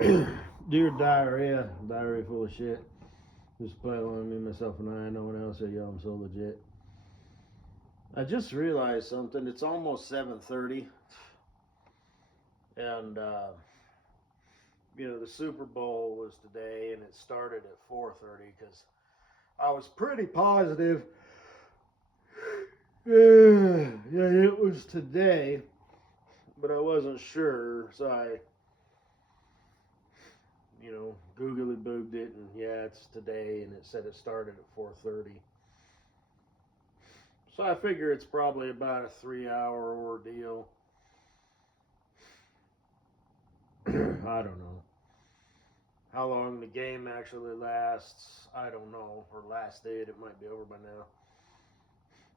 Dear diarrhea, diarrhea full of shit. Just playing on me, myself, and I. No one else. Yo, I'm so legit. I just realized something. It's almost 7:30, and the Super Bowl was today, and it started at 4:30 because I was pretty positive. Yeah, it was today, but I wasn't sure, so I googly booged it, and yeah, it's today, and it said it started at 4:30. So I figure it's probably about a 3-hour ordeal. I don't know how long the game actually lasts. I don't know. Or last date, it might be over by now.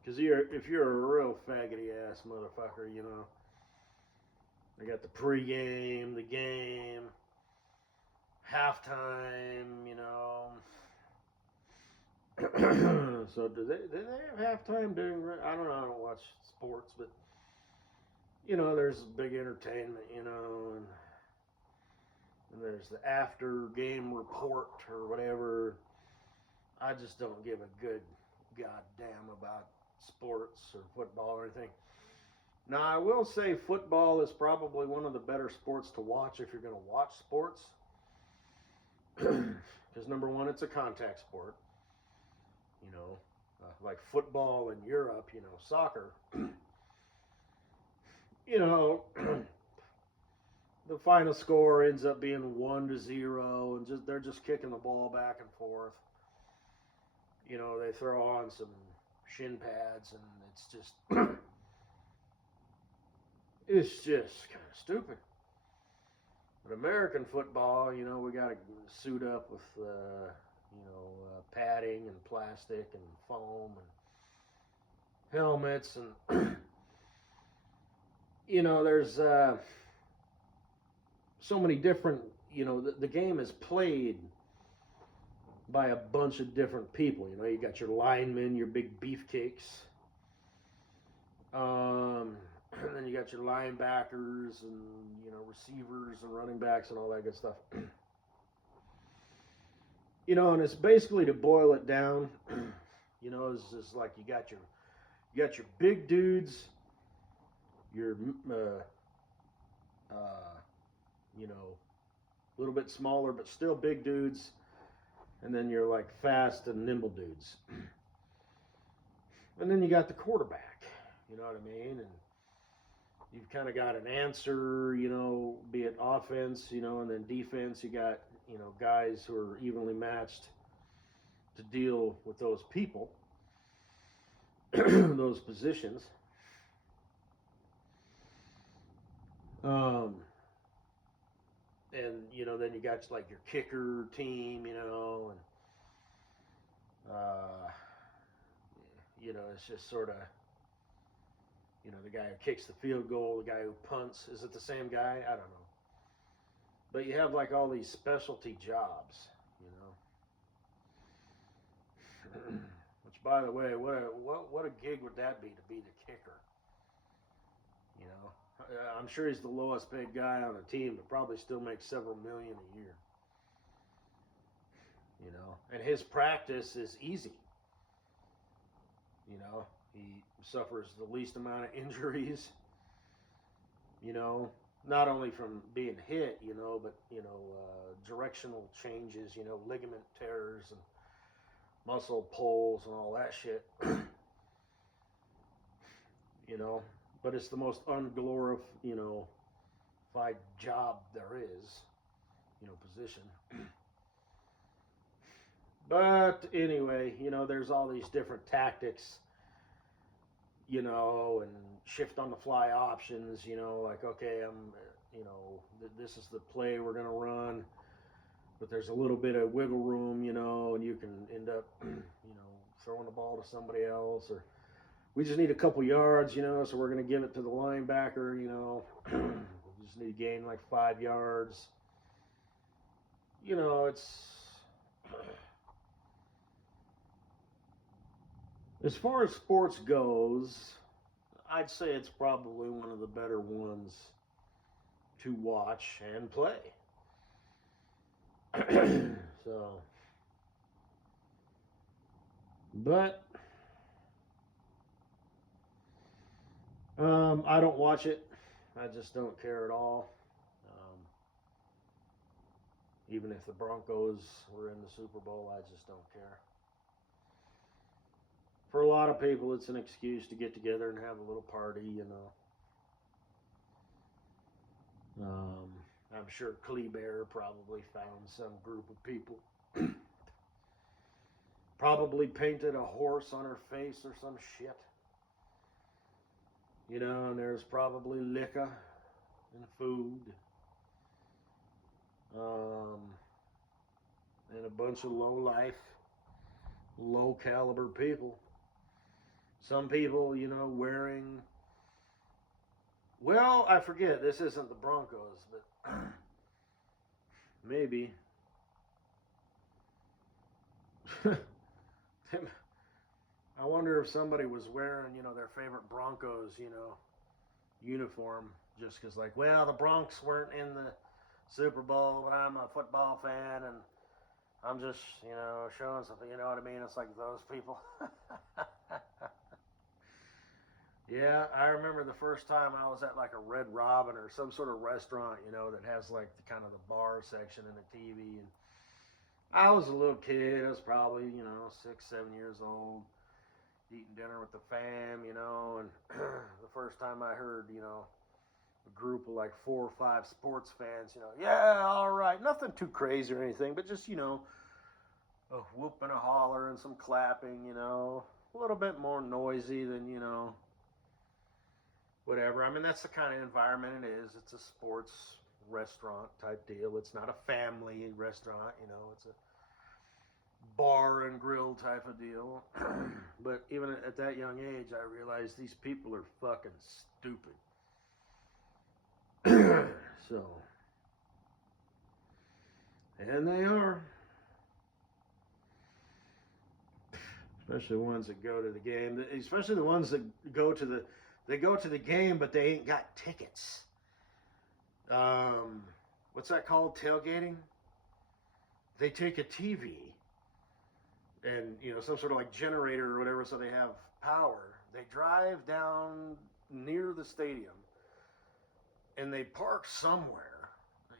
Because if you're a real faggoty ass motherfucker, they got the pregame, the game, halftime, So do they have halftime during? I don't know. I don't watch sports, but there's big entertainment, and there's the after game report or whatever. I just don't give a good goddamn about sports or football or anything. Now, I will say football is probably one of the better sports to watch if you're going to watch sports. Because number one, it's a contact sport. Like football in Europe, soccer. you know, the final score ends up being 1-0, and they're just kicking the ball back and forth. They throw on some shin pads, and it's just kind of stupid. But American football, we got to suit up with, padding and plastic and foam and helmets, and there's so many different. The game is played by a bunch of different people. You got your linemen, your big beefcakes. And then you got your linebackers and receivers and running backs and all that good stuff. And it's basically, to boil it down, it's just like you got your big dudes, your a little bit smaller but still big dudes, and then you're like fast and nimble dudes. And then you got the quarterback, you know what I mean? And you've kind of got an answer, be it offense, and then defense. You got, guys who are evenly matched to deal with those people, those positions. And then you got like your kicker team, and it's just sort of, the guy who kicks the field goal, the guy who punts. Is it the same guy? I don't know. But you have like all these specialty jobs, Which, by the way, what a gig would that be, to be the kicker? I'm sure he's the lowest paid guy on the team, but probably still makes several million a year. And his practice is easy. He suffers the least amount of injuries. Not only from being hit, but directional changes, ligament tears and muscle pulls and all that shit. But it's the most unglorified, job there is, position. But anyway, there's all these different tactics, and shift on the fly options, like, okay, this is the play we're going to run, but there's a little bit of wiggle room, and you can end up, throwing the ball to somebody else, or we just need a couple yards, so we're going to give it to the linebacker, we just need to gain like 5 yards. It's as far as sports goes, I'd say it's probably one of the better ones to watch and play. So, but I don't watch it. I just don't care at all. Um, Even if the Broncos were in the Super Bowl, I just don't care. For a lot of people, it's an excuse to get together and have a little party, you know. I'm sure Kleber probably found some group of people. Probably painted a horse on her face or some shit. You know, and there's probably liquor and food. Um, and a bunch of low life, low caliber people. Some people, you know, wearing. Well, I forget, this isn't the Broncos, but maybe. I wonder if somebody was wearing, you know, their favorite Broncos, you know, uniform just because, like, well, the Bronx weren't in the Super Bowl, but I'm a football fan and I'm just, you know, showing something, you know what I mean? It's like those people. Yeah, I remember the first time I was at like a Red Robin or some sort of restaurant, you know, that has like the kind of the bar section and the TV. And I was a little kid. I was probably, you know, 6, 7 years old, eating dinner with the fam, you know. And the first time I heard, you know, a group of like 4 or 5 sports fans, you know, yeah, all right, nothing too crazy or anything, but just, you know, a whoop and a holler and some clapping, you know, a little bit more noisy than, you know, whatever. I mean, that's the kind of environment it is. It's a sports restaurant type deal. It's not a family restaurant, you know. It's a bar and grill type of deal. But even at that young age, I realized these people are fucking stupid. So, and they are. Especially the ones that go to the game. Especially the ones that go to the game, but they ain't got tickets. What's that called? Tailgating. They take a TV and, you know, some sort of like generator or whatever, so they have power. They drive down near the stadium and they park somewhere,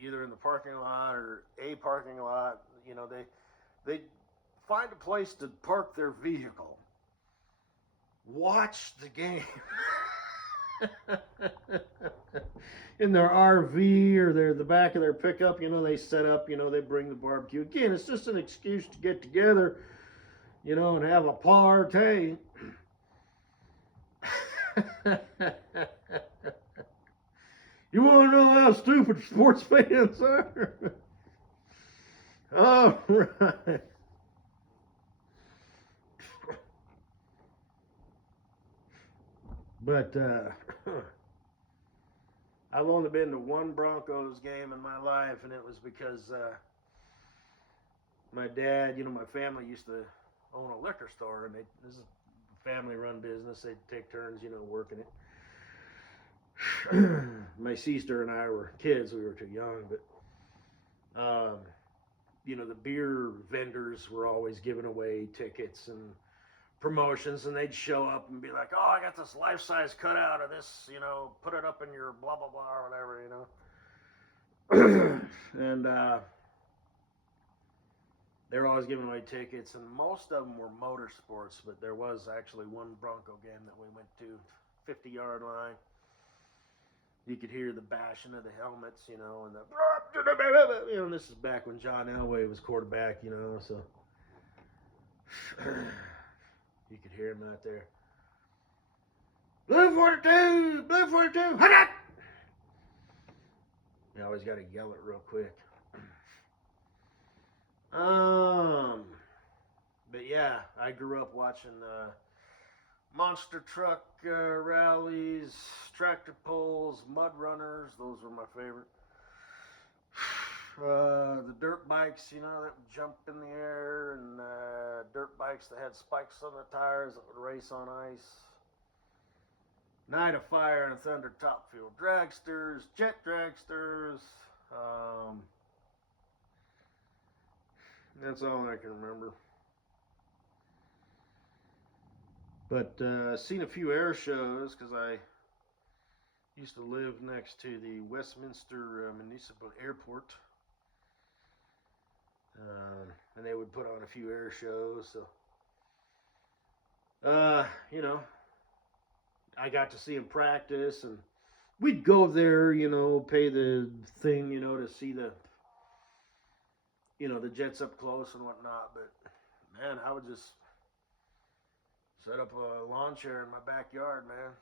either in the parking lot or a parking lot. You know, they find a place to park their vehicle, watch the game. In their RV or the back of their pickup, you know, they set up, you know, they bring the barbecue. Again, it's just an excuse to get together, you know, and have a party. You want to know how stupid sports fans are? All right. But I've only been to one Broncos game in my life, and it was because my dad, you know, my family used to own a liquor store, and this is a family-run business. They'd take turns, you know, working it. My sister and I were kids; we were too young, but you know, the beer vendors were always giving away tickets and promotions, and they'd show up and be like, "Oh, I got this life-size cutout of this, you know, put it up in your blah blah blah or whatever, you know." And they're always giving away tickets, and most of them were motorsports, but there was actually one Bronco game that we went to, 50-yard line. You could hear the bashing of the helmets, you know, and the, you know, this is back when John Elway was quarterback, you know, so you could hear him out there. Blue 42, Blue 42, hut up! You always got to yell it real quick. But yeah, I grew up watching monster truck rallies, tractor pulls, mud runners. Those were my favorite. The dirt bikes, you know, that would jump in the air, and dirt bikes that had spikes on the tires that would race on ice. Night of Fire and Thunder top fuel dragsters, jet dragsters. That's all I can remember. But seen a few air shows because I used to live next to the Westminster Municipal Airport, and they would put on a few air shows. So, I got to see him practice, and we'd go there, pay the thing, to see the jets up close and whatnot. But man, I would just set up a lawn chair in my backyard, man.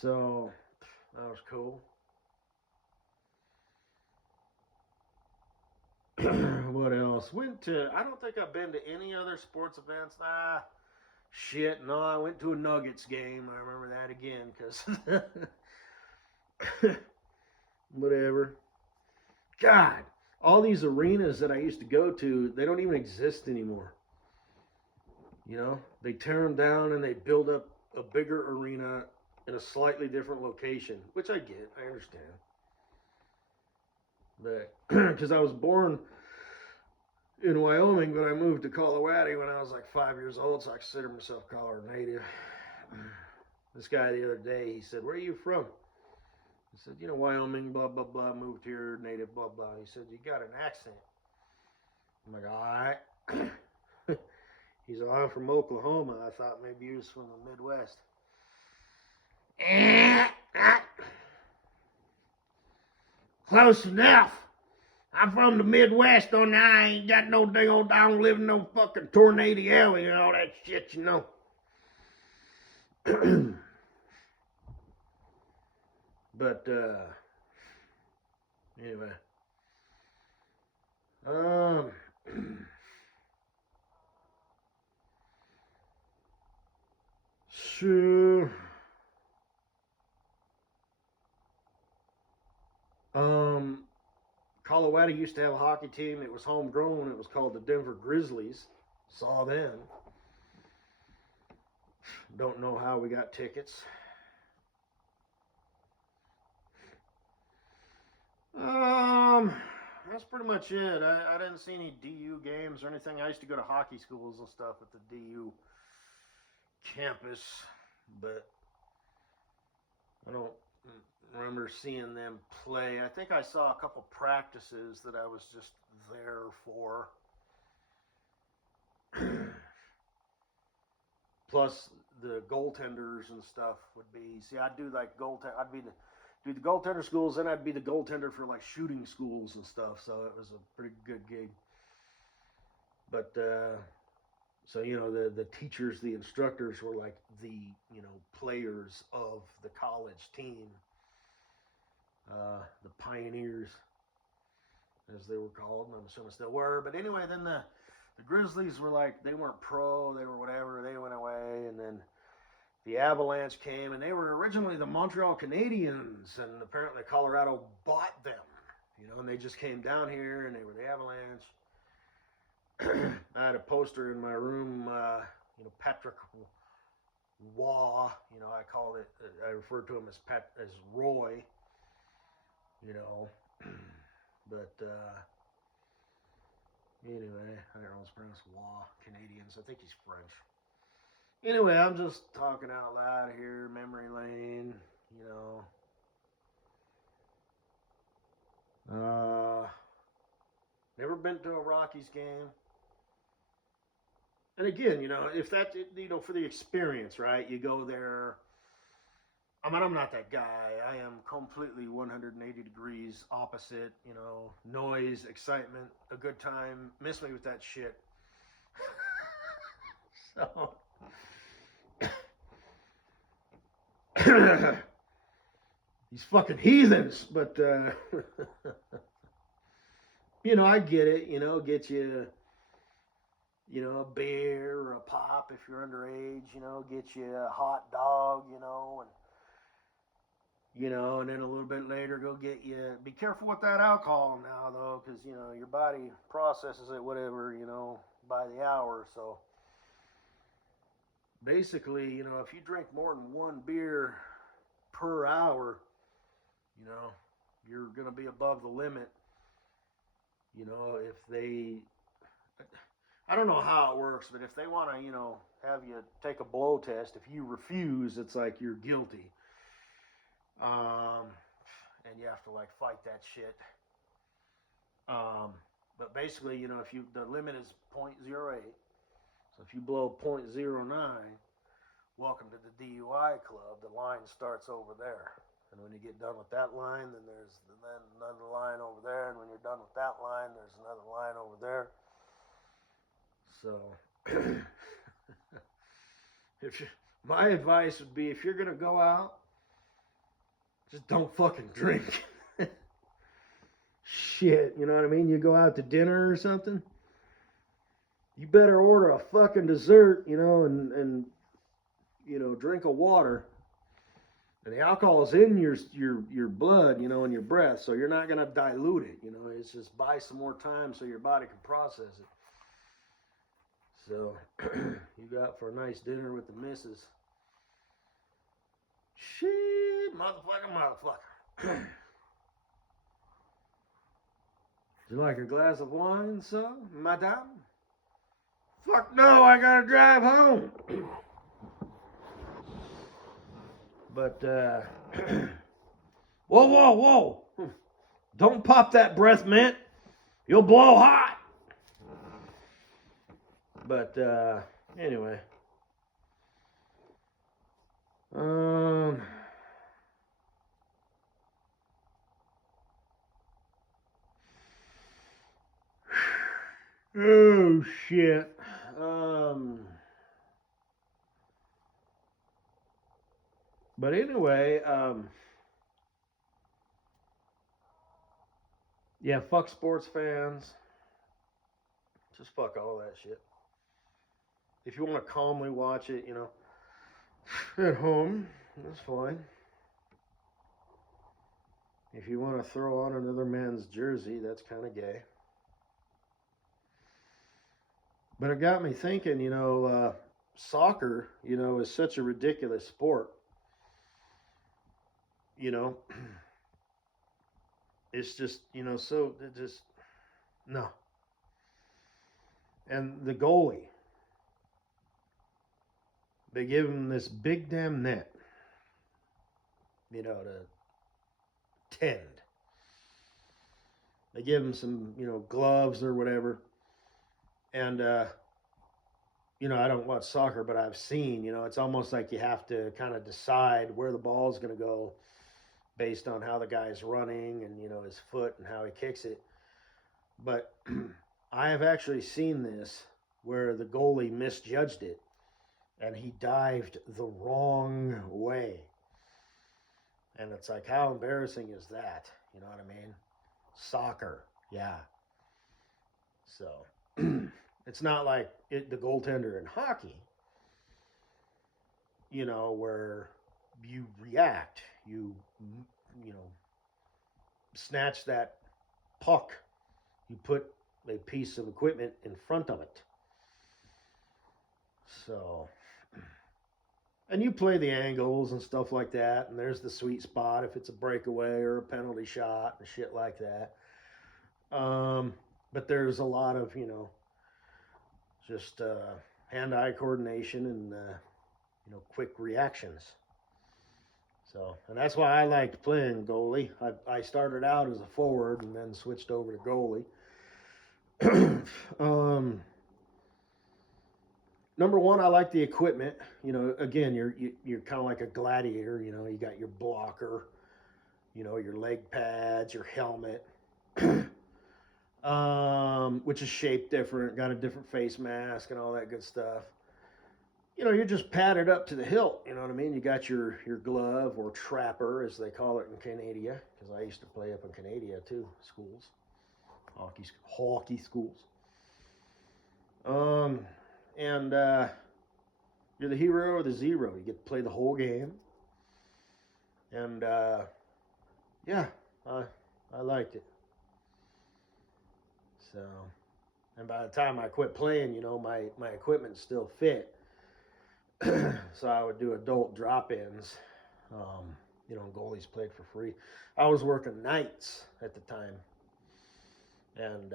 So that was cool. What else? I don't think I've been to any other sports events. Shit, no, I went to a Nuggets game. I remember that again, because whatever. God, all these arenas that I used to go to, they don't even exist anymore. They tear them down and they build up a bigger arena in a slightly different location, which I get, I understand. But because I was born in Wyoming, but I moved to Colorado when I was like 5 years old, so I consider myself Colorado native. This guy the other day, he said, "Where are you from?" I said, "Wyoming, blah, blah, blah, moved here, native, blah, blah." He said, "You got an accent." I'm like, "All right." He's like, "I'm from Oklahoma." I thought maybe he was from the Midwest. Close enough. I'm from the Midwest, on I ain't got no dang old, I don't live in no fucking Tornado Alley and all that shit, But, anyway. So, Colorado used to have a hockey team. It was homegrown. It was called the Denver Grizzlies. Saw them. Don't know how we got tickets. That's pretty much it. I didn't see any DU games or anything. I used to go to hockey schools and stuff at the DU campus, but I don't remember seeing them play. I think I saw a couple practices that I was just there for. Plus the goaltenders and stuff would be. See, I'd do like goaltender. I'd be do the goaltender schools, then I'd be the goaltender for like shooting schools and stuff. So it was a pretty good gig. But so the teachers, the instructors were like the players of the college team, the Pioneers, as they were called, and I'm assuming still were. But anyway, then the Grizzlies were like, they weren't pro, they were whatever, they went away, and then the Avalanche came, and they were originally the Montreal Canadiens, and apparently Colorado bought them, and they just came down here, and they were the Avalanche. I had a poster in my room, Patrick Waugh, I called it, I referred to him as Roy, but anyway, I don't know if it's pronounced Waugh, Canadians, I think he's French. Anyway, I'm just talking out loud here, memory lane, never been to a Rockies game. And again, if that, for the experience, right? You go there. I mean, I'm not that guy. I am completely 180 degrees opposite. Noise, excitement, a good time. Miss me with that shit. So, these fucking heathens. But, I get it. Get you. A beer or a pop if you're underage, get you a hot dog, and then a little bit later go get you. Be careful with that alcohol now, though, because, your body processes it, whatever, by the hour. So basically, if you drink more than one beer per hour, you're going to be above the limit. You know, if they, I don't know how it works, but if they want to, have you take a blow test, if you refuse, it's like you're guilty. Um, and you have to like fight that shit. Um, but basically, if you the limit is .08, so if you blow .09, welcome to the DUI club. The line starts over there, and when you get done with that line, then there's then another line over there, and when you're done with that line, there's another line over there. So, if you, my advice would be, if you're gonna go out, just don't fucking drink. Shit, you know what I mean? You go out to dinner or something, you better order a fucking dessert, and drink a water. And the alcohol is in your blood, and your breath, so you're not gonna dilute it. It's just buy some more time so your body can process it. So you go out for a nice dinner with the missus. Shit, motherfucker. Would you like a glass of wine, son, madame? Fuck no, I gotta drive home. But, whoa. Don't pop that breath mint. You'll blow hot. But, anyway. Oh, shit. But anyway, yeah, fuck sports fans. Just fuck all that shit. If you want to calmly watch it, at home, that's fine. If you want to throw on another man's jersey, that's kind of gay. But it got me thinking, soccer, is such a ridiculous sport. It's just, so it just, no. And the goalie, they give him this big damn net, to tend. They give him some, gloves or whatever. And, I don't watch soccer, but I've seen, it's almost like you have to kind of decide where the ball's going to go based on how the guy's running and, his foot and how he kicks it. But I have actually seen this where the goalie misjudged it and he dived the wrong way. And it's like, how embarrassing is that? You know what I mean? Soccer, yeah. So it's not like the goaltender in hockey, where you react, you snatch that puck, you put a piece of equipment in front of it. So, and you play the angles and stuff like that, and there's the sweet spot if it's a breakaway or a penalty shot and shit like that. But there's a lot of, just hand-eye coordination and, quick reactions. So, and that's why I liked playing goalie. I started out as a forward and then switched over to goalie. Number one, I like the equipment. Again, you're kind of like a gladiator. You got your blocker, your leg pads, your helmet, which is shaped different, got a different face mask and all that good stuff. You're just padded up to the hilt. You know what I mean? You got your glove, or trapper, as they call it in Canada, because I used to play up in Canada too, schools, hockey schools. And you're the hero or the zero. You get to play the whole game. And yeah, I liked it. So, and by the time I quit playing, my equipment still fit. So I would do adult drop-ins. Goalies played for free. I was working nights at the time. And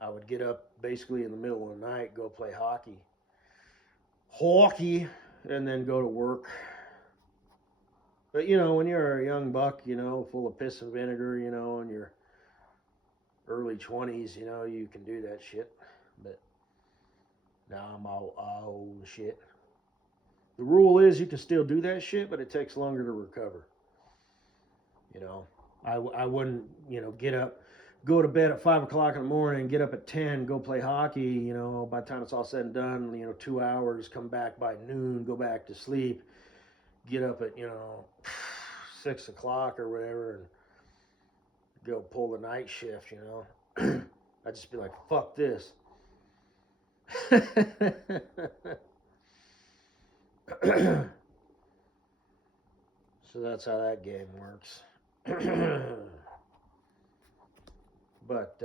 I would get up basically in the middle of the night, go play hockey, and then go to work. But when you're a young buck, full of piss and vinegar, in your early 20s, you can do that shit. But now I'm all old shit. The rule is you can still do that shit, but it takes longer to recover. You know, I wouldn't, get up, go to bed at 5 o'clock in the morning, get up at 10, go play hockey. By the time it's all said and done, 2 hours, come back by noon, go back to sleep, get up at 6 o'clock or whatever, and go pull the night shift. I'd just be like, fuck this. So that's how that game works. But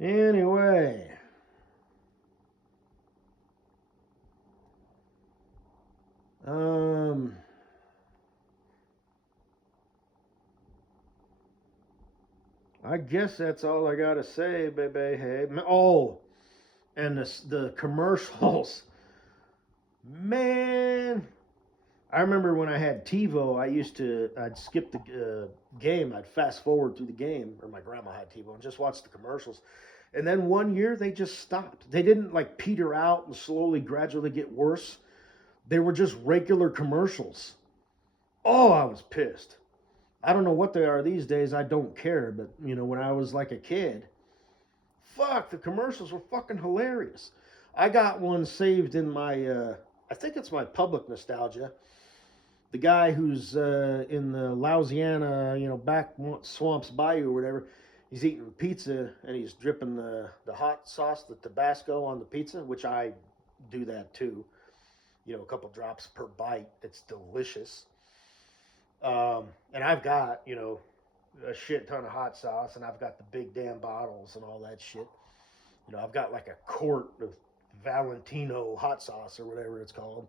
anyway, I guess that's all I gotta say, baby. Hey, oh, and the commercials, man. I remember when I had TiVo, I'd skip the game. I'd fast forward through the game, or my grandma had TiVo, and just watch the commercials. And then one year they just stopped. They didn't like peter out and slowly, gradually get worse. They were just regular commercials. Oh, I was pissed. I don't know what they are these days. I don't care. But, when I was like a kid, fuck, the commercials were fucking hilarious. I got one saved in my, I think it's my public nostalgia. The guy who's in the Louisiana, back swamps bayou or whatever, he's eating pizza and he's dripping the hot sauce, the Tabasco on the pizza, which I do that too. A couple drops per bite. It's delicious. And I've got, a shit ton of hot sauce, and I've got the big damn bottles and all that shit. I've got like a quart of Valentino hot sauce or whatever it's called.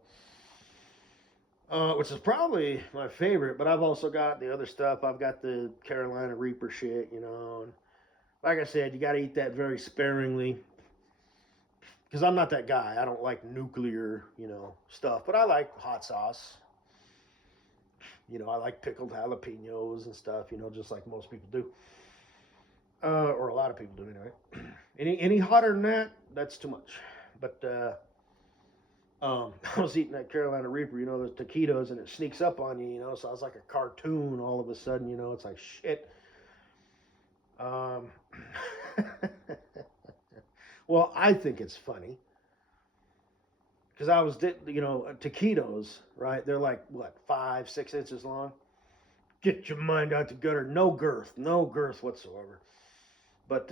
Which is probably my favorite, but I've also got the other stuff. I've got the Carolina Reaper shit, and like I said, you got to eat that very sparingly. Because I'm not that guy. I don't like nuclear, stuff, but I like hot sauce. I like pickled jalapenos and stuff, just like most people do. Or a lot of people do, anyway. Any hotter than that, that's too much. But I was eating that Carolina Reaper, those taquitos, and it sneaks up on you, so I was like a cartoon all of a sudden, it's like shit. Well, I think it's funny. Because I was, taquitos, right? They're like, what, 5, 6 inches long? Get your mind out the gutter. No girth whatsoever. But,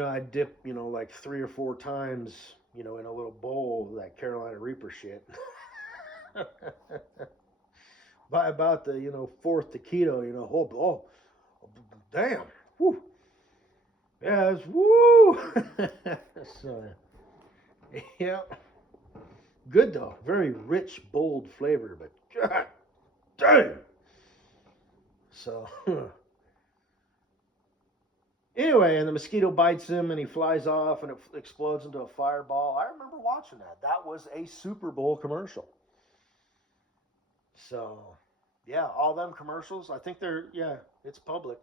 I dip, like 3 or 4 times, in a little bowl of that Carolina Reaper shit. By about the, fourth taquito, oh, damn, whoo. Yes, woo. So, yeah. Good though. Very rich, bold flavor, but god damn. So, anyway, and the mosquito bites him and he flies off and it explodes into a fireball. I remember watching that. That was a Super Bowl commercial. So, yeah, all them commercials, I think it's public.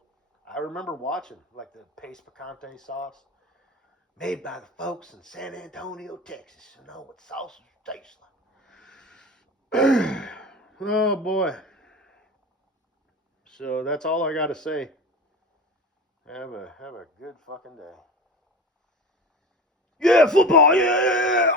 I remember watching, like the Pace Picante sauce, made by the folks in San Antonio, Texas. What sausage tastes like. Oh, boy. So that's all I got to say. Have a good fucking day. Yeah, football, yeah!